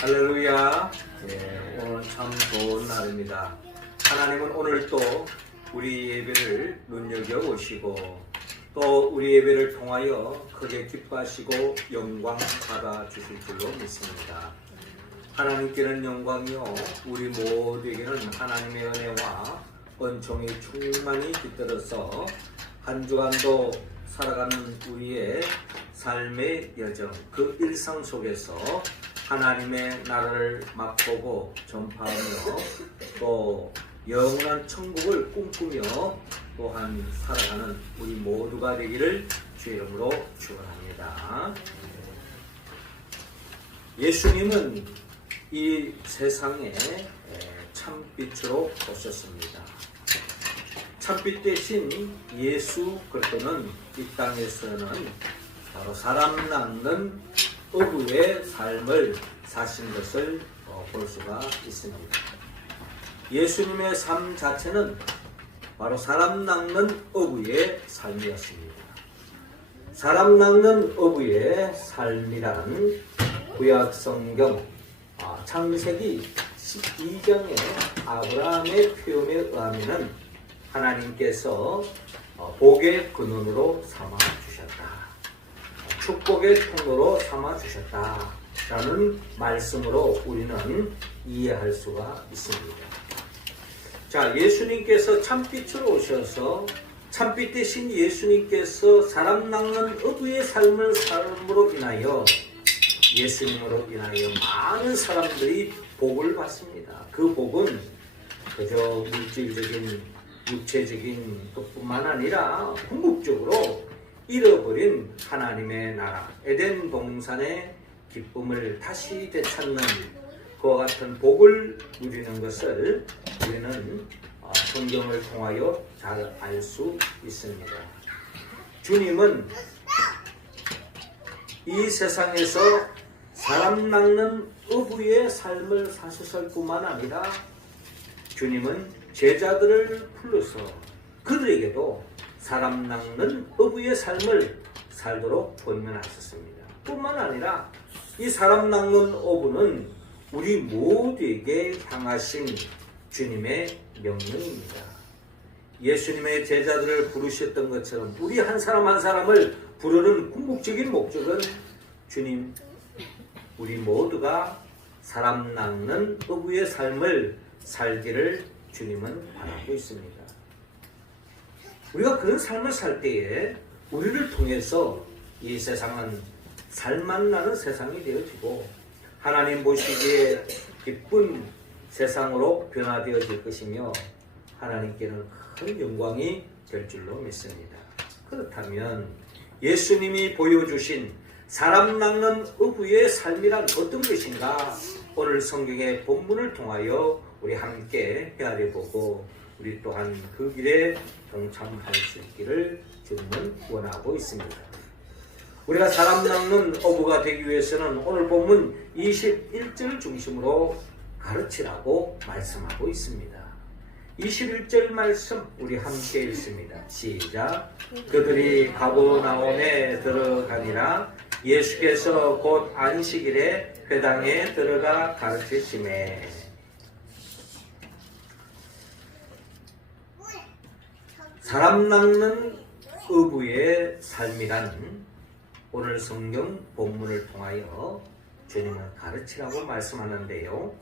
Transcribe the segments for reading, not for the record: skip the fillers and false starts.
할렐루야. 오늘 참 좋은 날입니다. 하나님은 오늘 또 우리 예배를 눈여겨보시고 또 우리 예배를 통하여 크게 기뻐하시고 영광 받아주실 줄로 믿습니다. 하나님께는 영광이요 우리 모두에게는 하나님의 은혜와 은총이 충만히 깃들어서 한 주간도 살아가는 우리의 삶의 여정, 그 일상 속에서 하나님의 나라를 맛보고 전파하며 또 영원한 천국을 꿈꾸며 또한 살아가는 우리 모두가 되기를 주의 이름으로 축원합니다. 예수님은 이 세상에 참빛으로 오셨습니다. 참빛 대신 예수 그리스도는 이 땅에서는 바로 사람 낳는 어부의 삶을 사신 것을 볼 수가 있습니다. 예수님의 삶 자체는 바로 사람 낳는 어부의 삶이었습니다. 사람 낳는 어부의 삶이란 구약 성경 창세기 12장의 아브라함의 표현에 의하면 하나님께서 복의 근원으로 삼아주셨다. 축복의 통로로 삼아주셨다라는 말씀으로 우리는 이해할 수가 있습니다. 자, 예수님께서 참빛으로 오셔서 참빛 대신 예수님께서 사람 낳는 어부의 삶으로 인하여 예수님으로 인하여 많은 사람들이 복을 받습니다. 그 복은 그저 물질적인 육체적인 것뿐만 아니라 궁극적으로 잃어버린 하나님의 나라 에덴 동산의 기쁨을 다시 되찾는 그와 같은 복을 누리는 것을 우리는 성경을 통하여 잘 알 수 있습니다. 주님은 이 세상에서 사람 낳는 어부의 삶을 사셨을 뿐만 아니라 주님은 제자들을 불러서 그들에게도 사람 낳는 어부의 삶을 살도록 권면하셨습니다. 뿐만 아니라 이 사람 낳는 어부는 우리 모두에게 향하신 주님의 명령입니다. 예수님의 제자들을 부르셨던 것처럼 우리 한 사람 한 사람을 부르는 궁극적인 목적은 주님, 우리 모두가 사람 낳는 어부의 삶을 살기를 주님은 바라고 있습니다. 우리가 그런 삶을 살 때에 우리를 통해서 이 세상은 살만 나는 세상이 되어지고 하나님 보시기에 기쁜 세상으로 변화되어질 것이며 하나님께는 큰 영광이 될 줄로 믿습니다. 그렇다면 예수님이 보여주신 사람 낳는 어부의 삶이란 어떤 것인가? 오늘 성경의 본문을 통하여 우리 함께 헤아려보고 우리 또한 그 길에 동참할 수 있기를 주님은 원하고 있습니다. 우리가 사람 낳는 어부가 되기 위해서는 오늘 본문 21절 중심으로 가르치라고 말씀하고 있습니다. 21절 말씀 우리 함께 읽습니다. 시작. 그들이 가버나움에 들어가니라. 예수께서 곧 안식일에 회당에 들어가 가르치시매. 사람 낳는 어부의 삶이란 오늘 성경 본문을 통하여 주님은 가르치라고 말씀하는데요.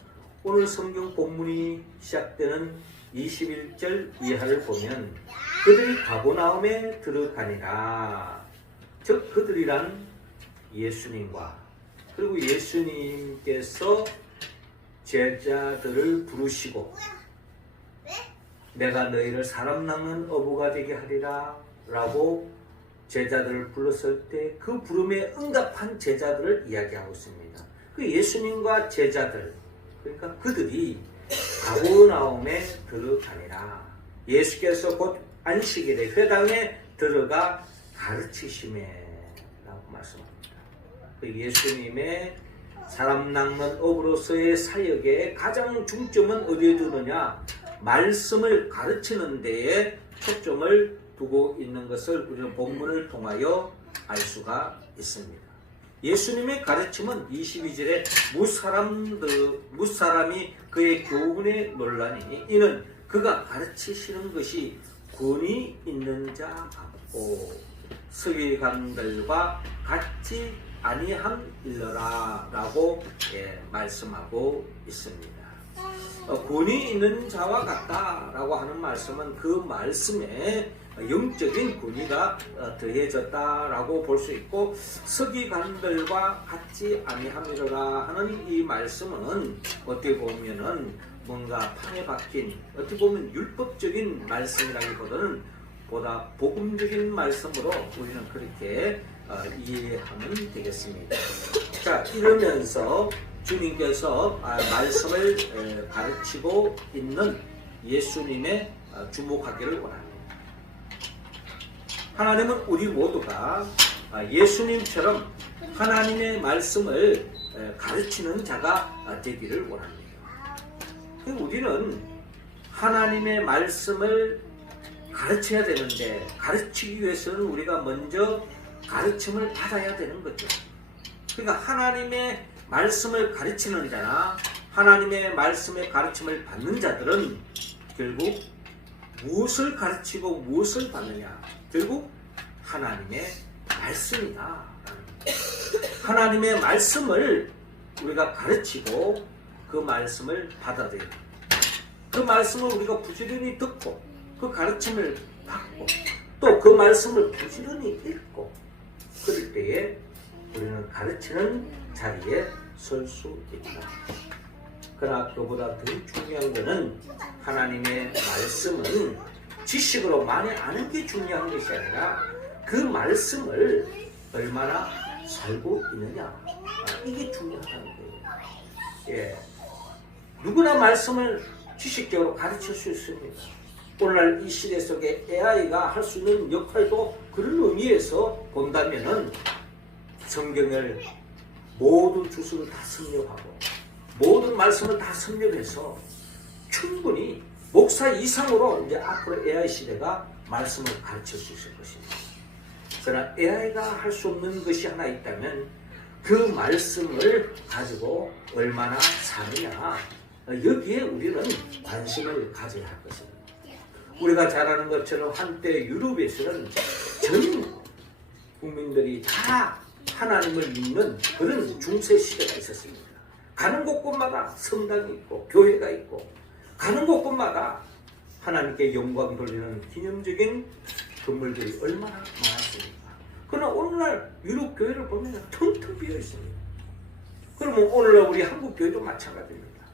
오늘 성경 본문이 시작되는 21절 이하를 보면 그들이 가버나움에 들어가니라. 즉 그들이란 예수님과 그리고 예수님께서 제자들을 부르시고 내가 너희를 사람 낳는 어부가 되게 하리라 라고 제자들을 불렀을 때 그 부름에 응답한 제자들을 이야기하고 있습니다. 그 예수님과 제자들, 그러니까 그들이 가버나움에 들어가니라. 예수께서 곧 안식일에 회당에 들어가 가르치시매 라고 말씀합니다. 그 예수님의 사람 낳는 어부로서의 사역의 가장 중점은 어디에 두느냐? 말씀을 가르치는 데에 초점을 두고 있는 것을 우리는 본문을 통하여 알 수가 있습니다. 예수님의 가르침은 22절에 무사람이 그의 교훈에 놀라니 이는 그가 가르치시는 것이 권위 있는 자 같고 서기관들과 같지 아니함일러라 라고 말씀하고 있습니다. 권위 있는 자와 같다라고 하는 말씀은 그 말씀에 영적인 권위가 더해졌다라고 볼 수 있고 서기관들과 같지 아니함이라 하는 이 말씀은 어떻게 보면은 뭔가 판에 박힌 어떻게 보면 율법적인 말씀이라기보다는 보다 복음적인 말씀으로 우리는 그렇게 이해하면 되겠습니다. 자, 이러면서 주님께서 말씀을 가르치고 있는 예수님의 주목하기를 원합니다. 하나님은 우리 모두가 예수님처럼 하나님의 말씀을 가르치는 자가 되기를 원합니다. 우리는 하나님의 말씀을 가르쳐야 되는데 가르치기 위해서는 우리가 먼저 가르침을 받아야 되는 거죠. 그러니까 하나님의 말씀을 가르치는 자나 하나님의 말씀의 가르침을 받는 자들은 결국 무엇을 가르치고 무엇을 받느냐? 결국 하나님의 말씀이다. 하나님의 말씀을 우리가 가르치고 그 말씀을 받아들이고 그 말씀을 우리가 부지런히 듣고 그 가르침을 받고 또 그 말씀을 부지런히 읽고 그럴 때에 우리는 가르치는 자리에 설 수 있다. 그러나 그보다 더 중요한 것은 하나님의 말씀은 지식으로 많이 아는 게 중요한 것이 아니라 그 말씀을 얼마나 살고 있느냐 이게 중요하다는 거예요. 누구나 말씀을 지식적으로 가르칠 수 있습니다. 오늘날 이 시대 속에 AI가 할 수 있는 역할도 그런 의미에서 본다면은 성경을 모든 주소를 다 섭렵하고 모든 말씀을 다 섭렵해서 충분히 목사 이상으로 이제 앞으로 AI 시대가 말씀을 가르칠 수 있을 것입니다. 그러나 AI가 할 수 없는 것이 하나 있다면 그 말씀을 가지고 얼마나 사느냐 여기에 우리는 관심을 가져야 할 것입니다. 우리가 잘 아는 것처럼 한때 유럽에서는 전 국민들이 다 하나님을 믿는 그런 중세 시대가 있었습니다. 가는 곳곳마다 성당이 있고 교회가 있고 가는 곳곳마다 하나님께 영광 돌리는 기념적인 건물들이 얼마나 많았습니까? 그러나 오늘날 유럽 교회를 보면 텅텅 비어 있습니다. 그러면 오늘날 우리 한국 교회도 마찬가지입니다.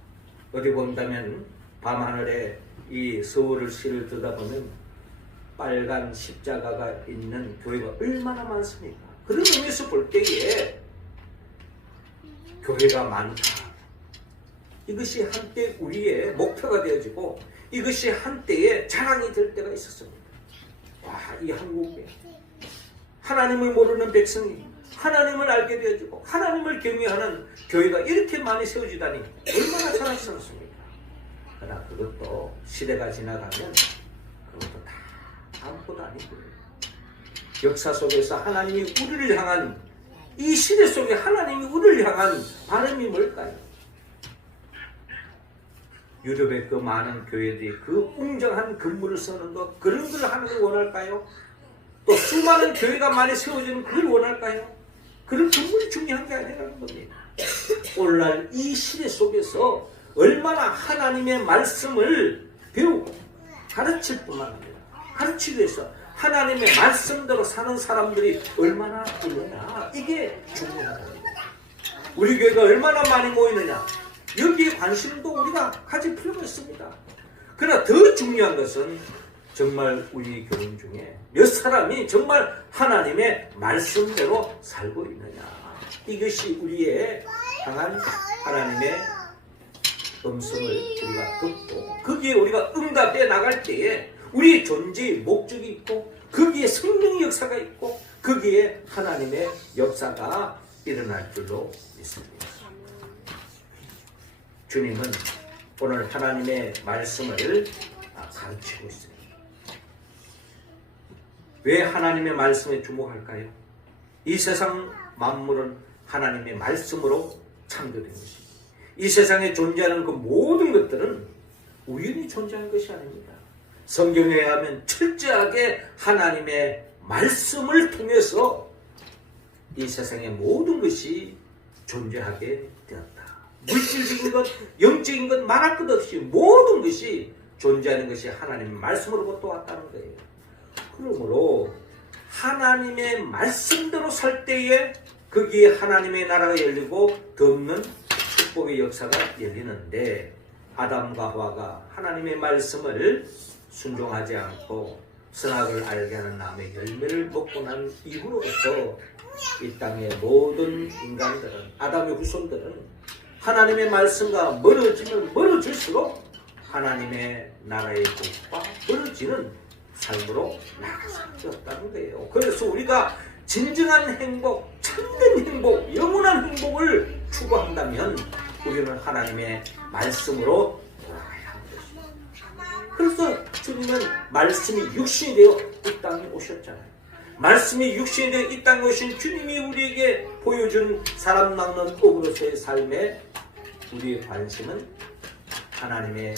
어디 본다면 밤하늘에 이 서울시를 들여다보면 빨간 십자가가 있는 교회가 얼마나 많습니까? 그런 의미에서 볼 때에 교회가 많다. 이것이 한때 우리의 목표가 되어지고 이것이 한때의 자랑이 될 때가 있었습니다. 와, 이 한국에 하나님을 모르는 백성이 하나님을 알게 되어지고 하나님을 경외하는 교회가 이렇게 많이 세워지다니 얼마나 자랑스럽습니까? 그러나 그것도 시대가 지나가면 그것도 다 아무것도 아니고요. 역사 속에서 하나님이 우리를 향한 이 시대 속에 하나님이 우리를 향한 바람이 뭘까요? 유럽의 그 많은 교회들이 그 웅장한 건물을 쓰는 것 그런 걸 하는 걸 원할까요? 또 수많은 교회가 많이 세워지는 그걸 원할까요? 그런 건물이 중요한 게 아니라는 겁니다. 오늘날 이 시대 속에서 얼마나 하나님의 말씀을 배우고 가르칠 뿐만 아니라 가르치기 위해서 하나님의 말씀대로 사는 사람들이 얼마나 있느냐 이게 중요하답니다. 우리 교회가 얼마나 많이 모이느냐 여기에 관심도 우리가 가질 필요가 있습니다. 그러나 더 중요한 것은 정말 우리 교인 중에 몇 사람이 정말 하나님의 말씀대로 살고 있느냐 이것이 우리의 향한 하나님의 음성을 우리가 듣고 거기에 우리가 응답해 나갈 때에 우리의 존재의 목적이 있고 거기에 성령의 역사가 있고 거기에 하나님의 역사가 일어날 줄로 믿습니다. 주님은 오늘 하나님의 말씀을 가르치고 있습니다. 왜 하나님의 말씀에 주목할까요? 이 세상 만물은 하나님의 말씀으로 창조된 것입니다. 이 세상에 존재하는 그 모든 것들은 우연히 존재한 것이 아닙니다. 성경에 의하면 철저하게 하나님의 말씀을 통해서 이 세상의 모든 것이 존재하게 되었다. 물질적인 것, 영적인 것 말할 것 없이 모든 것이 존재하는 것이 하나님의 말씀으로부터 왔다는 거예요. 그러므로 하나님의 말씀대로 살 때에 거기에 하나님의 나라가 열리고 덮는 축복의 역사가 열리는데, 아담과 하와가 하나님의 말씀을 순종하지 않고 선악을 알게 하는 나무의 열매를 먹고 난 이후로부터 이 땅의 모든 인간들은, 아담의 후손들은 하나님의 말씀과 멀어지면 멀어질수록 하나님의 나라의 복과 멀어지는 삶으로 나아갔다는 거예요. 그래서 우리가 진정한 행복, 참된 행복, 영원한 행복을 추구한다면 우리는 하나님의 말씀으로 돌아가야 하는 것입니다. 그래서 주님은 말씀이 육신이 되어 이 땅에 오셨잖아요. 말씀이 육신이 되어 이 땅에 오신 주님이 우리에게 보여준 사람 낚는 업으로서의 삶에 우리의 관심은 하나님의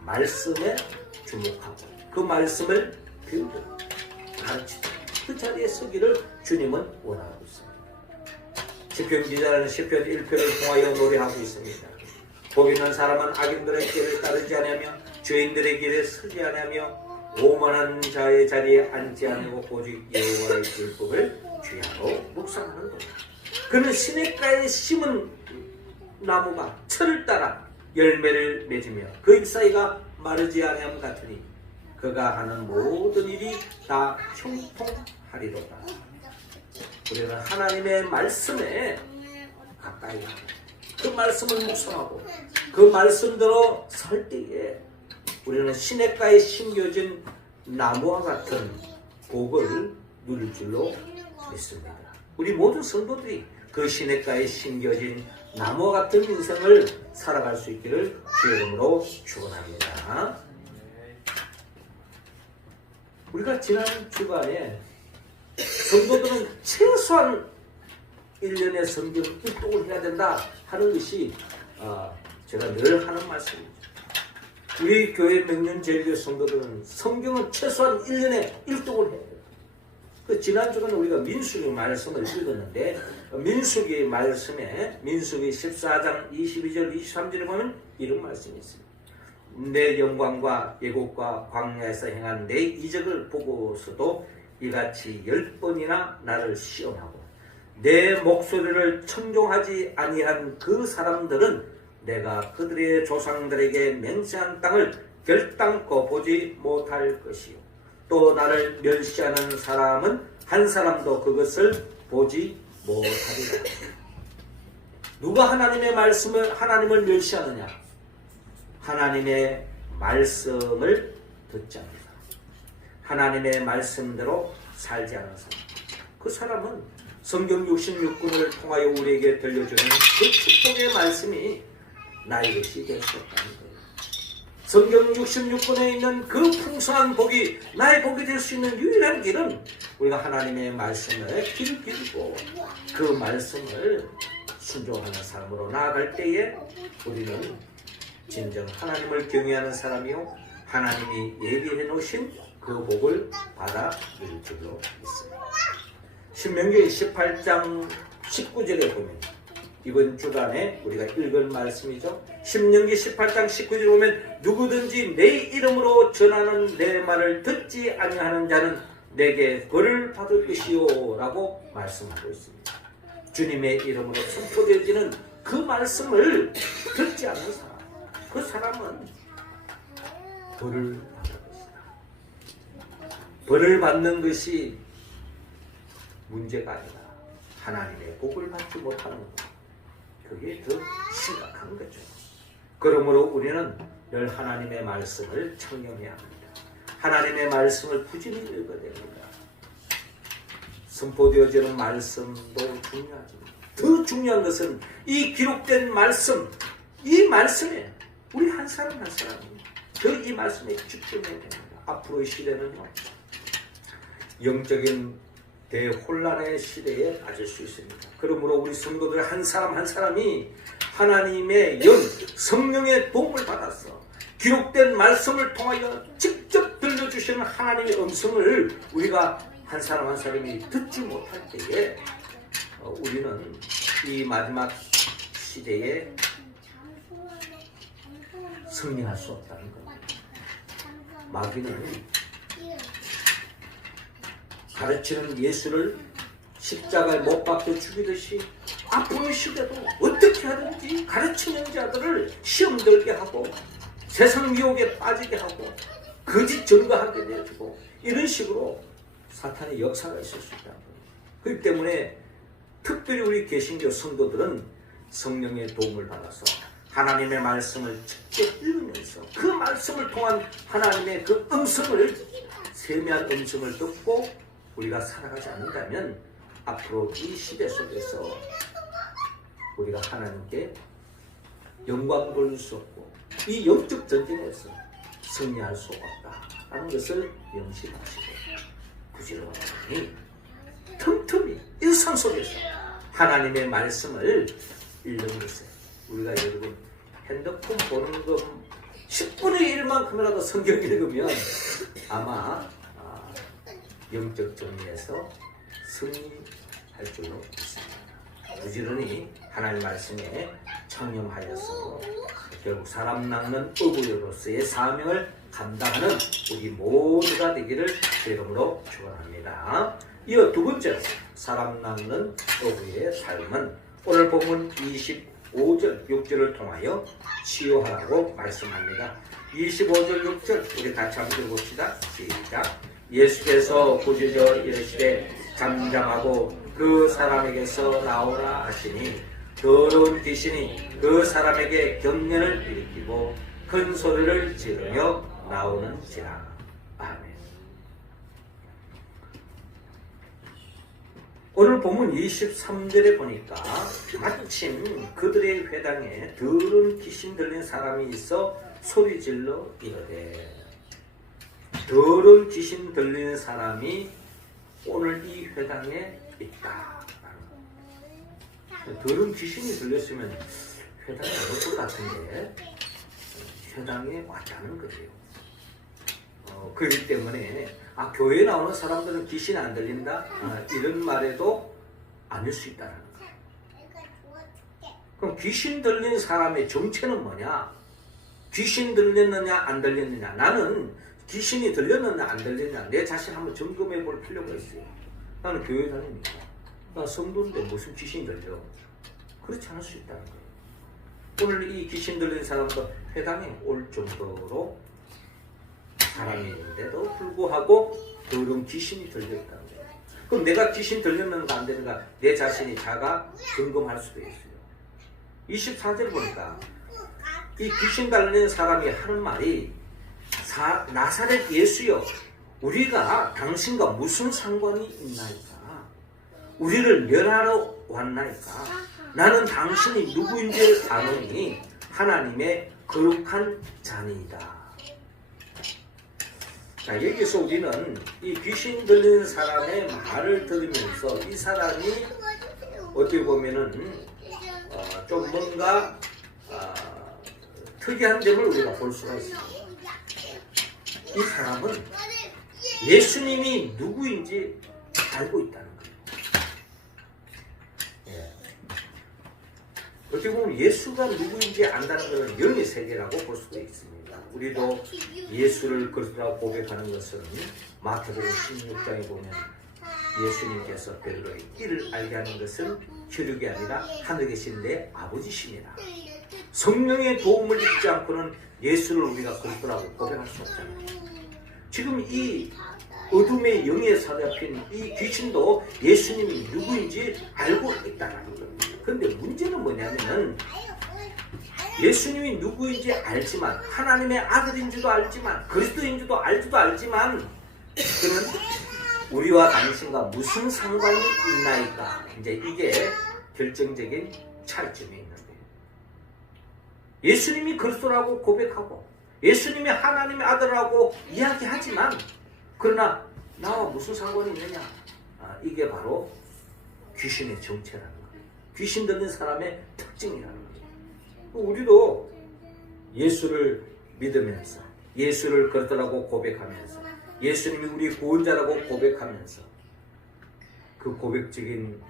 말씀에 주목하고 그 말씀을 배우고 가르치고 그 자리에 서기를 주님은 원하고 있습니다. 시편 기자는 시편 1편을 통하여 노래하고 있습니다. 복 있는 사람은 악인들의 길을 따르지 않으며 죄인들의 길에 서지 않으며 오만한 자의 자리에 앉지 않고 오직 여호와의 율법을 주야로 묵상하는 것. 그는 시냇가에 심은 나무가 철을 따라 열매를 맺으며 그 잎사이가 마르지 아니함 같으니 그가 하는 모든 일이 다 형통하리로다. 우리는 하나님의 말씀에 가까이 하고 그 말씀을 묵상하고 그 말씀대로 살 때에 우리는 시냇가에 심겨진 나무와 같은 복을 누릴 줄로 믿습니다. 우리 모든 성도들이 그 시냇가에 심겨진 나무와 같은 인생을 살아갈 수 있기를 주의 이름으로 축원합니다. 우리가 지난 주간에 성도들은 최소한 1년에 성경 일독을 해야 된다 하는 것이 제가 늘 하는 말씀이죠. 우리 교회 명륜제일교회 성도들은 성경은 최소한 1년에 일독을 해야 돼요. 그 지난 주간에 우리가 민수기 말씀을 읽었는데 민수기 말씀에 민수기 14장 22절 23절에 보면 이런 말씀이 있습니다. 내 영광과 예곡과 광야에서 행한 내 이적을 보고서도 이같이 10번이나 나를 시험하고 내 목소리를 청종하지 아니한 그 사람들은 내가 그들의 조상들에게 맹세한 땅을 결단코 보지 못할 것이요 또 나를 멸시하는 사람은 한 사람도 그것을 보지 못하리라. 누가 하나님의 하나님을 멸시하느냐? 하나님의 말씀을 듣지 않는 사람, 하나님의 말씀대로 살지 않는 사람, 그 사람은 성경 66권을 통하여 우리에게 들려주는 그 축복의 말씀이 나의 것이 될 수 없다는 거예요. 성경 66권에 있는 그 풍성한 복이 나의 복이 될 수 있는 유일한 길은 우리가 하나님의 말씀에 귀를 기울이고 그 말씀을 순종하는 삶으로 나아갈 때에 우리는 진정 하나님을 경외하는 사람이요 하나님이 예비해 놓으신 그 복을 받아 누릴 줄로 믿습니다. 신명기 18장 19절에 보면 이번 주간에 우리가 읽은 말씀이죠. 신명기 18장 19절에 보면 누구든지 내 이름으로 전하는 내 말을 듣지 아니하는 자는 내게 벌을 받을 것이요 라고 말씀하고 있습니다. 주님의 이름으로 선포되어지는 그 말씀을 듣지 않는 사람, 그 사람은 벌을 받을 것이다. 벌을 받는 것이 문제가 아니라 하나님의 복을 받지 못하는 것, 그게 더 심각한 거죠. 그러므로 우리는 늘 하나님의 말씀을 청명해야 합니다. 하나님의 말씀을 부지런히 읽어야 됩니다. 선포되어지는 말씀도 중요하지만 더 중요한 것은 이 기록된 말씀, 이 말씀에 우리 한 사람 한 사람이 그 이 말씀에 집중해야 됩니다. 앞으로의 시대는요, 영적인 대혼란의 시대에 빠질 수 있습니다. 그러므로 우리 성도들 한 사람 한 사람이 하나님의 영, 성령의 도움을 받아서 기록된 말씀을 통하여 직접 들려주시는 하나님의 음성을 우리가 한 사람 한 사람이 듣지 못할 때에 우리는 이 마지막 시대에 승리할 수 없다는 겁니다. 마귀는 가르치는 예수를 십자가에 못 박혀 죽이듯이 앞으로 시대도 어떻게 하든지 가르치는 자들을 시험 들게 하고 세상 미혹에 빠지게 하고 거짓 증거하게 내주고 이런 식으로 사탄의 역사가 있을 수 있다는 겁니다. 그렇기 때문에 특별히 우리 개신교 성도들은 성령의 도움을 받아서 하나님의 말씀을 직접 읽으면서 그 말씀을 통한 하나님의 그 음성을 세미한 음성을 듣고 우리가 살아가지 않는다면 앞으로 이 시대 속에서 우리가 하나님께 영광 돌릴 수 없고 이 영적 전쟁에서 승리할 수 없다라는 것을 명심하시고 부지런히 틈틈이 일상 속에서 하나님의 말씀을 읽는 것에 우리가 여러분 핸드폰 보는 것 10분의 1만큼이라도 성경 읽으면 아마 영적 정리에서 승리할 줄로 믿습니다. 부지런히 하나님 말씀에 청렴하여서 결국 사람 낚는 어부로서의 사명을 감당하는 우리 모두가 되기를 제 이름으로 축원합니다. 이어 두 번째로 사람 낚는 어부의 삶은 오늘 본문 25절 6절을 통하여 치유하라고 말씀합니다. 25절 6절 우리 같이 한번 들어봅시다. 시작. 예수께서 부주저 이르시되 잠잠하고 그 사람에게서 나오라 하시니 더러운 귀신이 그 사람에게 경련을 일으키고 큰 소리를 지르며 나오는지라. 아멘. 오늘 본문 23절에 보니까 마침 그들의 회당에 더러운 귀신 들린 사람이 있어 소리질러 이르되, 더러운 귀신 들리는 사람이 오늘 이 회당에 있다. 더러운 귀신이 들렸으면 회당에 올 것 같은데 회당에 왔지 않은 거예요. 그렇기 때문에 교회에 나오는 사람들은 귀신이 안 들린다? 이런 말에도 아닐 수 있다는 거예요. 그럼 귀신 들린 사람의 정체는 뭐냐? 귀신 들렸느냐 안 들렸느냐? 나는 귀신이 들렸느냐 안 들렸느냐 내 자신 한번 점검해 볼 필요가 있어요. 나는 교회 다닙니다. 나 성도인데 무슨 귀신이 들려? 그렇지 않을 수 있다는 거예요. 오늘 이 귀신 들린 사람도 회당에 올 정도로 사람이 있는데도 불구하고 더러운 귀신이 들렸다는 거예요. 그럼 내가 귀신 들렸는가 안 되는가 내 자신이 자가 점검할 수도 있어요. 24절 보니까 이 귀신 달린 사람이 하는 말이 나사렛 예수여 우리가 당신과 무슨 상관이 있나이까? 우리를 멸하러 왔나이까? 나는 당신이 누구인지 아노니 하나님의 거룩한 자니이다. 자, 여기서 우리는 이 귀신 들리는 사람의 말을 들으면서 이 사람이 어떻게 보면은 좀 뭔가 특이한 점을 우리가 볼 수가 있습니다. 이 사람은 예수님이 누구인지 알고 있다는 거예요. 예. 어떻게 보면 예수가 누구인지 안다는 것은 영의 세계라고 볼 수가 있습니다. 우리도 예수를 그리스도라고 고백하는 것은 마태복음 16장에 보면 예수님께서 베드로의 이를 알게 하는 것은 혈육이 아니라 하늘에 계신 내 아버지시니라. 성령의 도움을 입지 않고는 예수를 우리가 그리스도라고 고백할 수 없잖아요. 지금 이 어둠의 영에 사로잡힌 이 귀신도 예수님이 누구인지 알고 있다는 겁니다. 그런데 문제는 뭐냐면은 예수님이 누구인지 알지만 하나님의 아들인 줄도 알지만 그리스도인 줄도 알지만 그는 우리와 당신과 무슨 상관이 있나이까? 이제 이게 결정적인 차이점이 있는 거예요. 예수님이 그리스도라고 고백하고 예수님이 하나님의 아들이라고 이야기하지만 그러나 나와 무슨 상관이 있느냐? 이게 바로 귀신의 정체라는 거예요. 귀신 들린 사람의 특징이라는 거예요. 우리도 예수를 믿으면서 예수를 그렇더라고 고백하면서 예수님이 우리 구원자라고 고백하면서 그 고백적인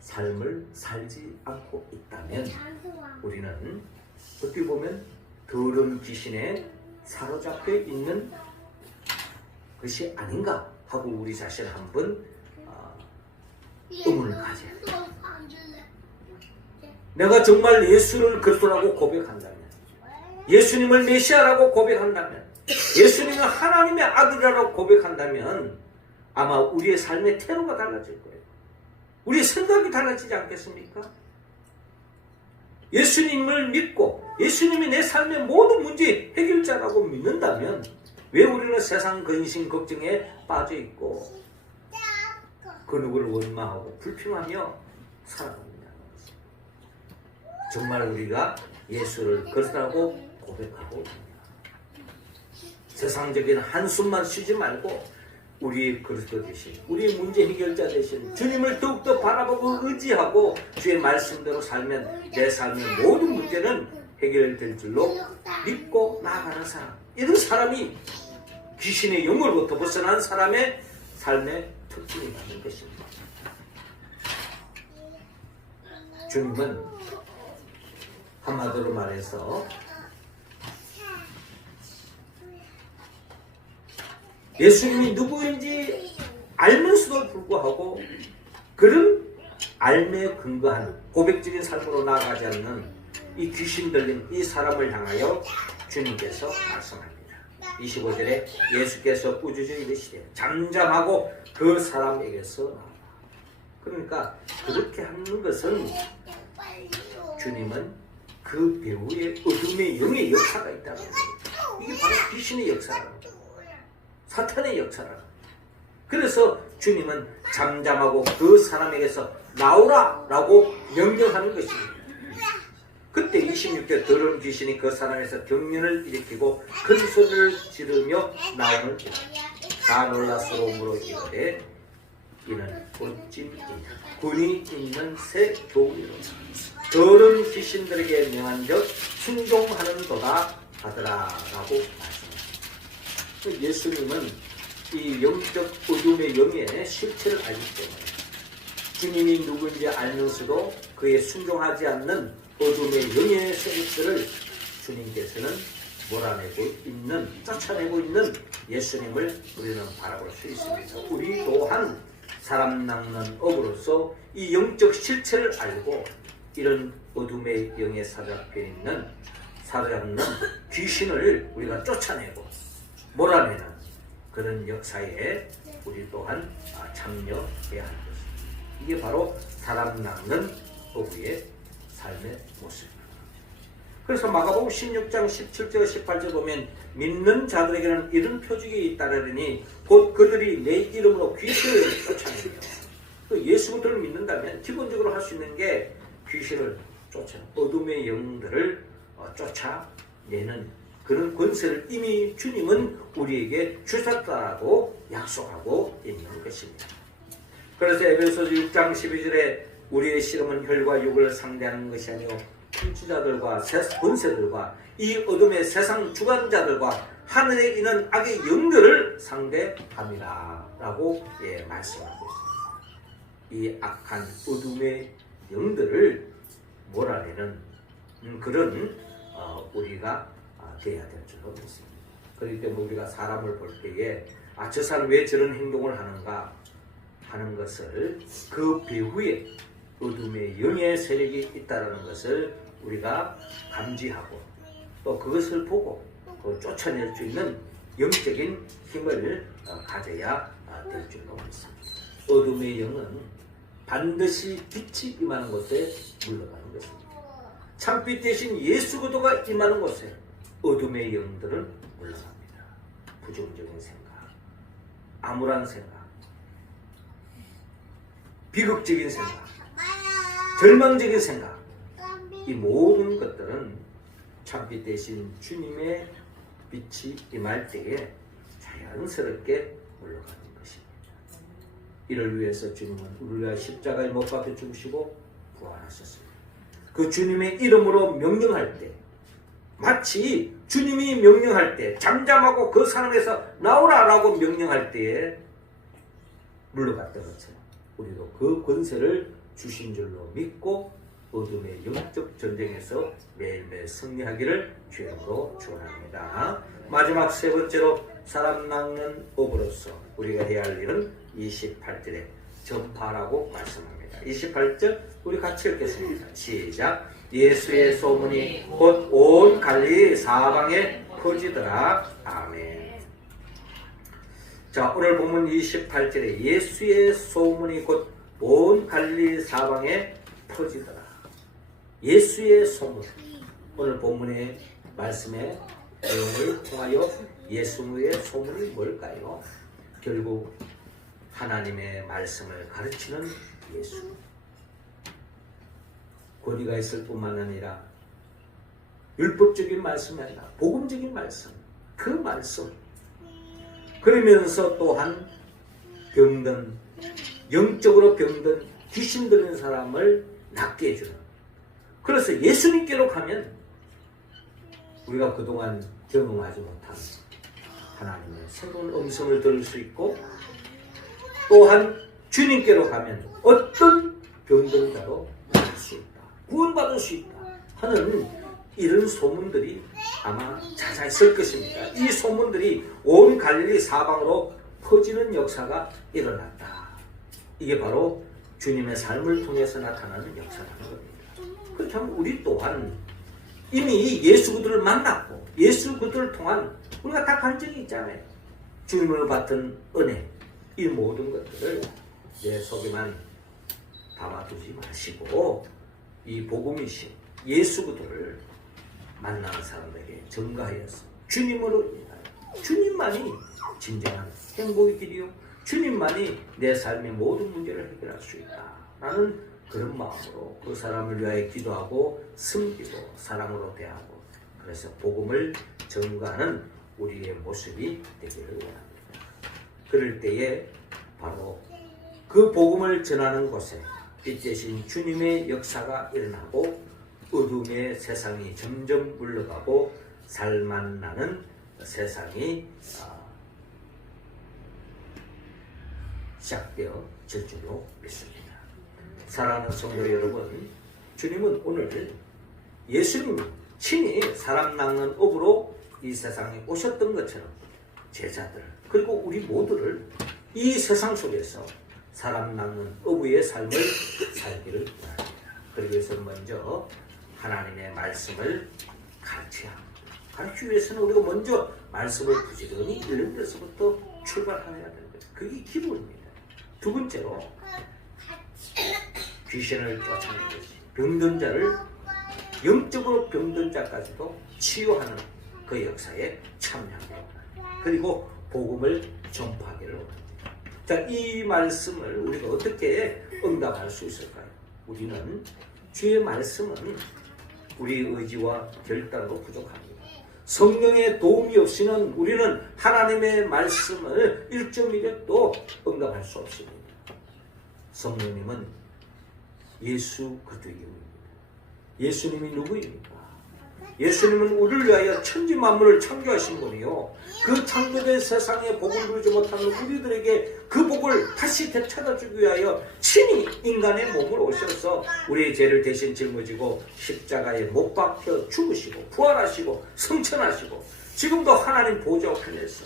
삶을 살지 않고 있다면 우리는 어떻게 보면 더러운 귀신에 사로잡혀 있는 것이 아닌가 하고 우리 자신을 한번 의문을 가져야 돼요. 내가 정말 예수를 그리스도라고 고백한다면, 예수님을 메시아라고 고백한다면, 예수님을 하나님의 아들이라고 고백한다면 아마 우리의 삶의 태도가 달라질 거예요. 우리의 생각이 달라지지 않겠습니까? 예수님을 믿고 예수님이 내 삶의 모든 문제 해결자라고 믿는다면 왜 우리는 세상 근심 걱정에 빠져있고 그 누구를 원망하고 불평하며 살아갑니다. 정말 우리가 예수를 그리스도라고 고백하고 있습니다. 세상적인 한숨만 쉬지 말고 우리 그리스도 대신 우리 문제 해결자 대신 주님을 더욱더 바라보고 의지하고 주의 말씀대로 살면 내 삶의 모든 문제는 해결될 줄로 믿고 나아가는 사람, 이런 사람이 귀신의 영으로부터 벗어난 사람의 삶의 특징이 되는 것입니다. 주님은 한마디로 말해서 예수님이 누구인지 알면서도 불구하고 그런 알매에 근거한 고백적인 삶으로 나아가지 않는 이 귀신 들린 이 사람을 향하여 주님께서 말씀합니다. 25절에 예수께서 꾸짖어 이르시되 잠잠하고 그 사람에게서 나오라. 그러니까 그렇게 하는 것은 주님은 그 배우의 어둠의 영의 역사가 있다는 거예요. 이게 바로 귀신의 역사라는 거예요. 사탄의 역사라는 거예요. 그래서 주님은 잠잠하고 그 사람에게서 나오라 라고 명령하는 것입니다. 그때 26절 더러운 귀신이 그 사람에서 경련을 일으키고 큰 소리를 지르며 나오는 다 놀라 서러움으로 이르되 이는 어찌 군이 있는 새 교훈이로다. 더러운 귀신들에게 명한즉 순종하는도다 하더라라고 말씀합니다. 예수님은 이 영적 어둠의 영의 실체를 알기 때문에 주님이 누구인지 알면서도 그에 순종하지 않는 어둠의 영의 세력들을 주님께서는 몰아내고 있는, 쫓아내고 있는 예수님을 우리는 바라볼 수 있습니다. 우리 또한 사람 낚는 업으로서 이 영적 실체를 알고 이런 어둠의 영에 사로잡는 귀신을 우리가 쫓아내고 몰아내는 그런 역사에 우리 또한 참여해야 하는 것입니다. 이게 바로 사람 낚는 어부의 삶의 모습입니다. 그래서 마가복음 16장 17절 18절 보면 믿는 자들에게는 이런 표적이 잇따르리니 곧 그들이 내 이름으로 귀신을 쫓아내며 예수를 믿는다면 기본적으로 할 수 있는 게 귀신을 어둠의 영들을 쫓아내는 그런 권세를 이미 주님은 우리에게 주셨다라고 약속하고 있는 것입니다. 그래서 에베소서 6장 12절에 우리의 씨름은 혈과 육을 상대하는 것이 아니요 통치자들과 권세들과 이 어둠의 세상 주관자들과 하늘에 있는 악의 영들을 상대합니다 라고 말씀하고 있습니다. 이 악한 어둠의 영들을 몰아내는 그런 우리가 되어야 될 줄로 믿습니다. 그렇기 때문에 우리가 사람을 볼 때에 저 사람 왜 저런 행동을 하는가 하는 것을 그 배후에 어둠의 영의 세력이 있다는 것을 우리가 감지하고 또 그것을 보고 쫓아낼 수 있는 영적인 힘을 가져야 될 줄로 믿습니다. 어둠의 영은 반드시 빛이 임하는 곳에 물러가는 것입니다. 참빛 대신 예수 그리스도가 임하는 곳에 어둠의 영들은 물러갑니다. 부정적인 생각, 암울한 생각, 비극적인 생각, 절망적인 생각, 이 모든 것들은 참빛 대신 주님의 빛이 임할 때에 자연스럽게 물러가는 것입니다. 이를 위해서 주님은 우리를 위하여 십자가에 못 박혀 죽으시고 부활하셨습니다. 그 주님의 이름으로 명령할 때, 마치 주님이 명령할 때 잠잠하고 그 사람에서 나오라라고 명령할 때에 물러갔던 것처럼 우리도 그 권세를 주신 줄로 믿고 어둠의 영적 전쟁에서 매일매일 승리하기를 주님으로 축원합니다. 마지막 세 번째로 사람 낚는 업으로서 우리가 해야 할 일은 28절에 전파라고 말씀합니다. 28절 우리 같이 읽겠습니다. 시작. 예수의 소문이 곧 온 갈릴리 사방에 퍼지더라. 아멘. 자, 오늘 본문 28절에 예수의 소문이 곧 온 갈릴리 사방에 퍼지더라. 예수의 소문. 오늘 본문의 말씀의 내용을 통하여 예수의 소문이 뭘까요? 결국 하나님의 말씀을 가르치는 예수. 권위가 있을 뿐만 아니라 율법적인 말씀이 아니라 복음적인 말씀, 그 말씀. 그러면서 또한 병든, 영적으로 병든 귀신 들린 사람을 낫게 해주는. 그래서 예수님께로 가면 우리가 그동안 경험하지 못한 하나님의 새로운 음성을 들을 수 있고, 또한 주님께로 가면 어떤 병든 자로 날 수 있다, 구원받을 수 있다 하는 이런 소문들이 아마 잦아있을 것입니다. 이 소문들이 온 갈릴리 사방으로 퍼지는 역사가 일어났다. 이게 바로 주님의 삶을 통해서 나타나는 역사라는 겁니다. 그렇다면 우리 또한 이미 예수 그들을 만났고 예수 그들을 통한 우리가 다 간 적이 있잖아요. 주님을 받은 은혜, 이 모든 것들을 내 속에만 담아두지 마시고 이 복음이신 예수 그들을 만나는 사람들에게 전가하여서 주님으로 인하여 주님만이 진정한 행복의 길이요, 주님만이 내 삶의 모든 문제를 해결할 수 있다라는 그런 마음으로 그 사람을 위하여 기도하고 섬기고 사랑으로 대하고, 그래서 복음을 전가하는 우리의 모습이 되기를 원합니다. 그럴 때에 바로 그 복음을 전하는 곳에 빛 대신 주님의 역사가 일어나고 어둠의 세상이 점점 물러가고 살만 나는 세상이 시작되어질 줄로 믿습니다. 사랑하는 성도 여러분, 주님은 오늘 예수님이 친히 사람 낚는 업으로 이 세상에 오셨던 것처럼 제자들 그리고 우리 모두를 이 세상 속에서 사람 낚는 어부의 삶을 살기를 바랍니다. 그러기 위해서 먼저 하나님의 말씀을 가르쳐야 합니다. 가르치기 위해서는 우리가 먼저 말씀을 부지런히 읽는 데서부터 출발해야 되는 거예요. 그게 기본입니다. 두 번째로 귀신을 쫓아내는 것이 병든 자를, 영적으로 병든 자까지도 치유하는 그 역사에 참여하기를 원합니다. 그리고 복음을 전파하기를 원합니다. 자, 이 말씀을 우리가 어떻게 응답할 수 있을까요? 우리는 주의 말씀은 우리 의지와 결단으로 부족합니다. 성령의 도움이 없이는 우리는 하나님의 말씀을 1.1획도 응답할 수 없습니다. 성령님은 예수 그리스도입니다. 예수님이 누구입니까? 예수님은 우리를 위하여 천지 만물을 창조하신 분이요, 그 창조된 세상에 복을 누리지 못하는 우리들에게 그 복을 다시 되찾아주기 위하여 친히 인간의 몸으로 오셔서 우리의 죄를 대신 짊어지고 십자가에 못 박혀 죽으시고 부활하시고 승천하시고 지금도 하나님 보좌 편에서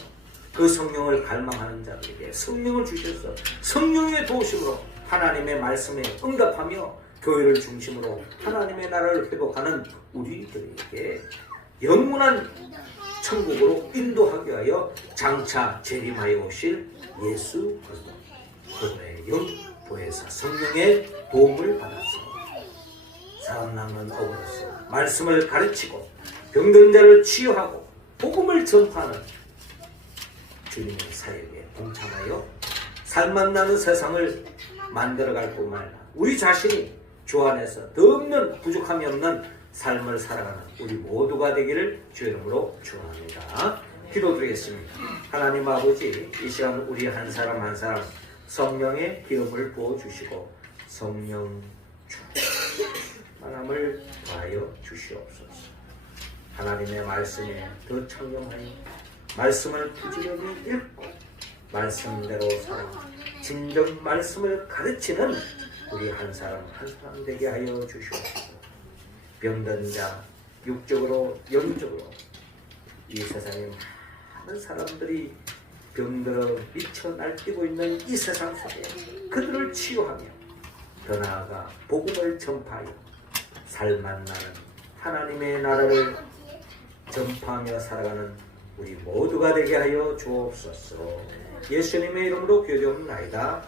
그 성령을 갈망하는 자들에게 성령을 주셔서 성령의 도우심으로 하나님의 말씀에 응답하며 교회를 중심으로 하나님의 나라를 회복하는 우리들에게 영원한 천국으로 인도하기 위하여 장차 재림하여 오실 예수 그리스도, 그분의 영보혜사 성령의 도움을 받아서 사람 낚는 업으로서 말씀을 가르치고 병든 자를 치유하고 복음을 전파하는 주님의 사역에 동참하여 살만 나는 세상을 만들어갈 뿐만 아니라 우리 자신이 주 안에서 더 없는 부족함이 없는 삶을 살아가는 우리 모두가 되기를 주의 이름으로 축원합니다. 기도드리겠습니다. 하나님 아버지, 이 시간 우리 한 사람 한 사람 성령의 기름을 부어주시고 성령 충만함을 더하여 주시옵소서. 하나님의 말씀에 더 청렴하여 말씀을 부지런히 읽고 말씀대로 살아 진정 말씀을 가르치는 우리 한 사람 한 사람 되게 하여 주시옵소서. 병든 자 육적으로 영적으로 이 세상에 많은 사람들이 병들어 미쳐 날뛰고 있는 이 세상 속에 그들을 치유하며 더 나아가 복음을 전파하여 살만 나는 하나님의 나라를 전파하며 살아가는 우리 모두가 되게 하여 주옵소서. 예수님의 이름으로 기도하옵나이다.